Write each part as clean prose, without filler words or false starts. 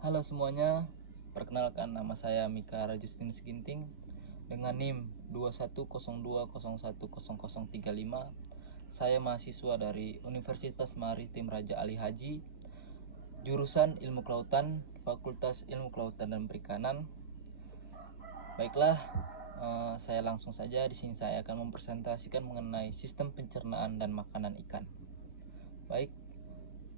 Halo semuanya, perkenalkan nama saya Mika Rajustinus Ginting dengan NIM 2102010035. Saya mahasiswa dari Universitas Maritim Raja Ali Haji, jurusan Ilmu Kelautan, Fakultas Ilmu Kelautan dan Perikanan. Baiklah, saya langsung saja. Di sini saya akan mempresentasikan mengenai sistem pencernaan dan makanan ikan. Baik,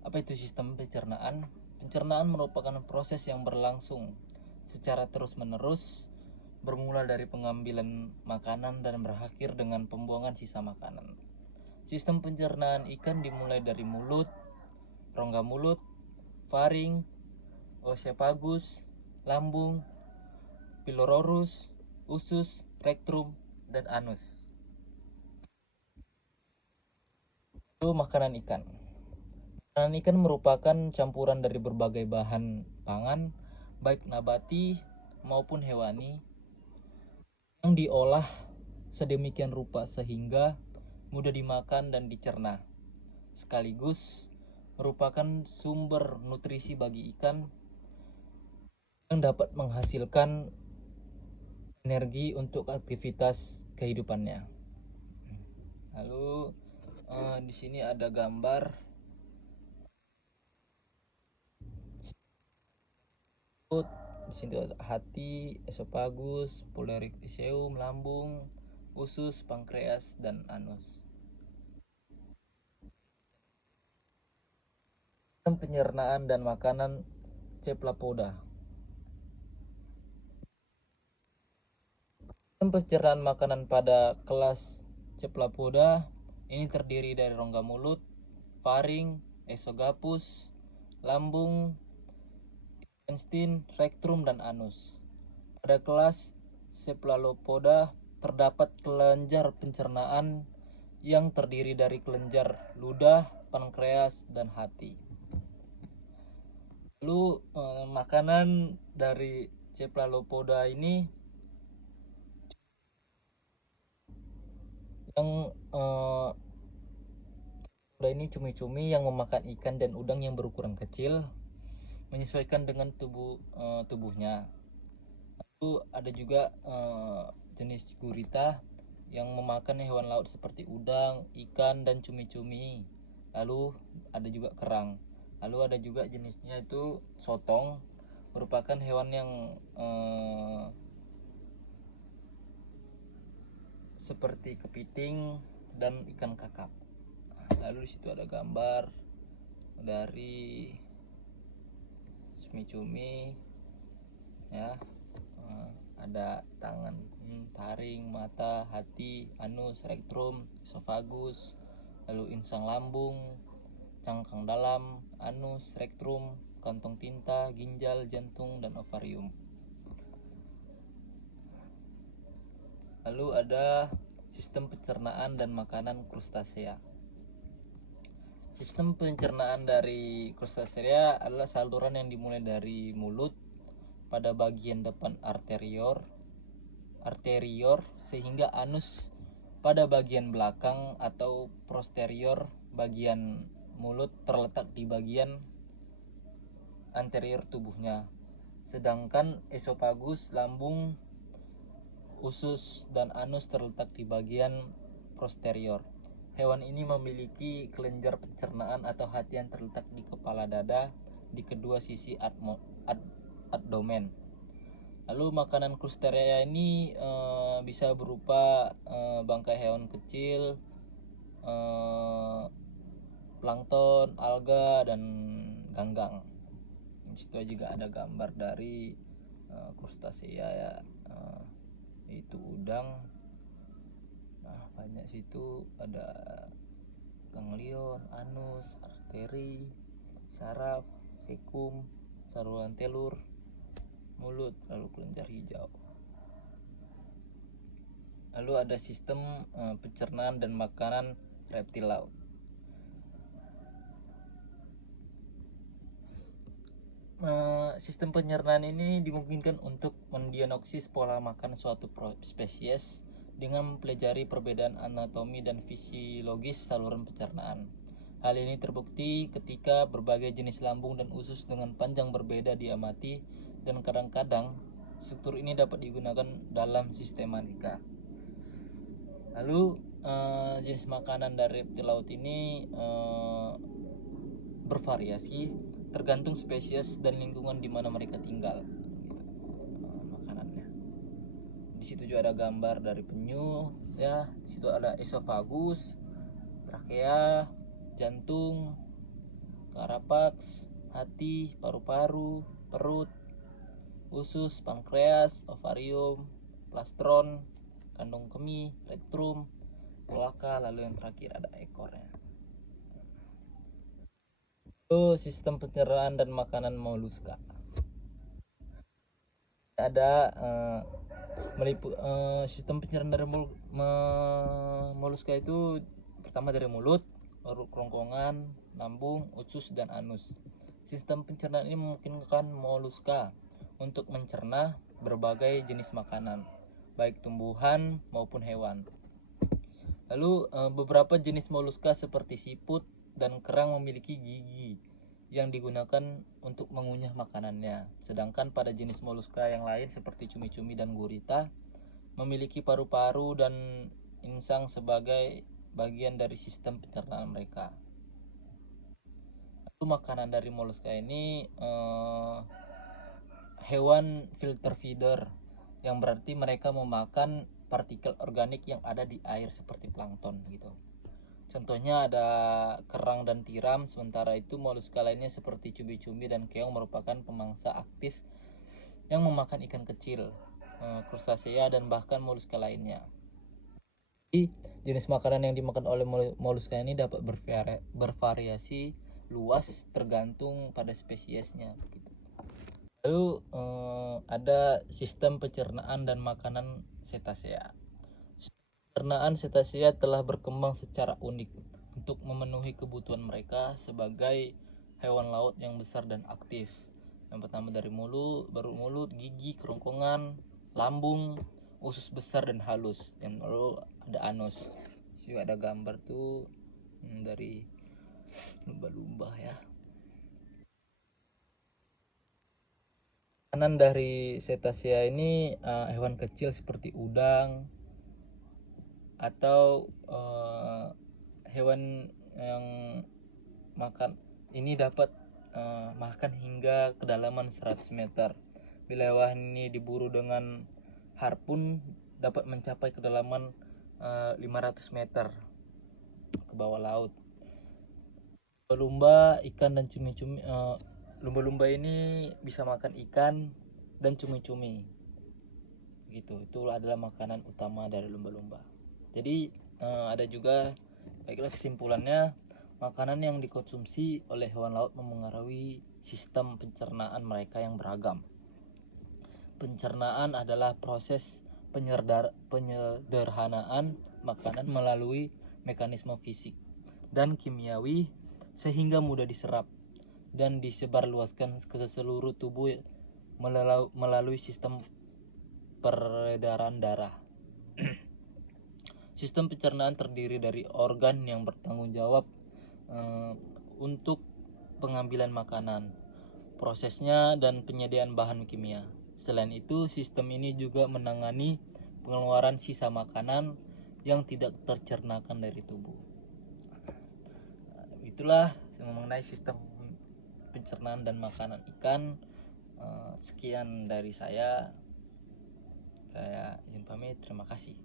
apa itu sistem pencernaan? Pencernaan merupakan proses yang berlangsung secara terus-menerus, bermula dari pengambilan makanan dan berakhir dengan pembuangan sisa makanan. Sistem pencernaan ikan dimulai dari mulut, rongga mulut, faring, oesophagus, lambung, pylorus, usus, rectum, dan anus. Itu makanan ikan. Makanan ikan merupakan campuran dari berbagai bahan pangan, baik nabati maupun hewani, yang diolah sedemikian rupa sehingga mudah dimakan dan dicerna, sekaligus merupakan sumber nutrisi bagi ikan yang dapat menghasilkan energi untuk aktivitas kehidupannya. Lalu di sini ada gambar di sini ada hati, esophagus, pyloric iseum, lambung, usus, pankreas, dan anus. Sistem pencernaan dan makanan cephalopoda. Sistem pencernaan makanan pada kelas cephalopoda ini terdiri dari rongga mulut, faring, esophagus, lambung, intestin, rectum, dan anus. Pada kelas cephalopoda terdapat kelenjar pencernaan yang terdiri dari kelenjar ludah, pankreas, dan hati. Lalu makanan dari cephalopoda ini yang ini cumi-cumi yang memakan ikan dan udang yang berukuran kecil menyesuaikan dengan tubuhnya. Lalu ada juga jenis gurita yang memakan hewan laut seperti udang, ikan, dan cumi-cumi. Lalu ada juga kerang. Lalu ada juga jenisnya itu sotong, merupakan hewan yang seperti kepiting dan ikan kakap. Lalu di situ ada gambar dari cumi-cumi, ya. Ada tangan, taring, mata, hati, anus, rectum, esophagus, lalu insang lambung, cangkang dalam, anus, rectum, kantong tinta, ginjal, jantung, dan ovarium. Lalu ada sistem pencernaan dan makanan krustasea. Sistem pencernaan dari krustasea adalah saluran yang dimulai dari mulut pada bagian depan arterior sehingga anus pada bagian belakang atau posterior bagian mulut terletak di bagian anterior tubuhnya. Sedangkan esophagus, lambung, usus, dan anus terletak di bagian posterior. Hewan ini memiliki kelenjar pencernaan atau hati yang terletak di kepala dada di kedua sisi abdomen. Lalu makanan krustasea ini bisa berupa bangkai hewan kecil, plankton, alga, dan ganggang. Di situ juga ada gambar dari krustasea, ya, itu udang. Nah, banyak situ ada ganglion, anus, arteri, saraf, sekum, saluran telur, mulut, lalu kelenjar hijau. Lalu ada sistem pencernaan dan makanan reptil laut. Sistem pencernaan ini dimungkinkan untuk mendiagnosis pola makan suatu spesies dengan mempelajari perbedaan anatomi dan fisiologis saluran pencernaan. Hal ini terbukti ketika berbagai jenis lambung dan usus dengan panjang berbeda diamati, dan kadang-kadang struktur ini dapat digunakan dalam sistematika. Lalu jenis makanan dari reptil laut ini bervariasi tergantung spesies dan lingkungan di mana mereka tinggal. Makanannya. Di situ juga ada gambar dari penyu, ya. Di situ ada esophagus, trakea, jantung, karapaks, hati, paru-paru, perut, usus, pankreas, ovarium, plastron, kandung kemih, plektrum, kloaka, lalu yang terakhir ada ekornya. Itu sistem pencernaan dan makanan moluska. Ada sistem pencernaan dari moluska itu pertama dari mulut, lalu kerongkongan, lambung, usus, dan anus. Sistem pencernaan ini memungkinkan moluska untuk mencerna berbagai jenis makanan, baik tumbuhan maupun hewan. Lalu beberapa jenis moluska seperti siput dan kerang memiliki gigi yang digunakan untuk mengunyah makanannya. Sedangkan pada jenis moluska yang lain seperti cumi-cumi dan gurita memiliki paru-paru dan insang sebagai bagian dari sistem pencernaan mereka. Lalu makanan dari moluska ini hewan filter feeder, yang berarti mereka memakan partikel organik yang ada di air seperti plankton gitu. Contohnya ada kerang dan tiram, sementara itu moluska lainnya seperti cumi-cumi dan keong merupakan pemangsa aktif yang memakan ikan kecil, krustasea, dan bahkan moluska lainnya. Jadi, jenis makanan yang dimakan oleh moluska ini dapat bervariasi luas tergantung pada spesiesnya. Lalu ada sistem pencernaan dan makanan cetacea. Pencernaan cetacea telah berkembang secara unik untuk memenuhi kebutuhan mereka sebagai hewan laut yang besar dan aktif. Yang pertama dari mulut, gigi, kerongkongan, lambung, usus besar dan halus. Dan lalu ada anus. Juga ada gambar tuh dari lumba-lumba ya. Makanan dari cetacea ini hewan kecil seperti udang, atau hewan yang makan ini dapat makan hingga kedalaman 100 meter. Bila hewan ini diburu dengan harpun dapat mencapai kedalaman 500 meter ke bawah laut. Lumba, ikan, dan cumi-cumi. Lumba-lumba ini bisa makan ikan dan cumi-cumi. Gitu. Itu adalah makanan utama dari lumba-lumba. Jadi ada juga, baiklah kesimpulannya, makanan yang dikonsumsi oleh hewan laut memengaruhi sistem pencernaan mereka yang beragam. Pencernaan adalah proses penyederhanaan makanan melalui mekanisme fisik dan kimiawi sehingga mudah diserap dan disebarluaskan ke seluruh tubuh melalui sistem peredaran darah. Sistem pencernaan terdiri dari organ yang bertanggung jawab untuk pengambilan makanan, prosesnya, dan penyediaan bahan kimia. Selain itu, sistem ini juga menangani pengeluaran sisa makanan yang tidak tercernakan dari tubuh. Itulah mengenai sistem pencernaan dan makanan ikan. Sekian dari saya izin pamit, terima kasih.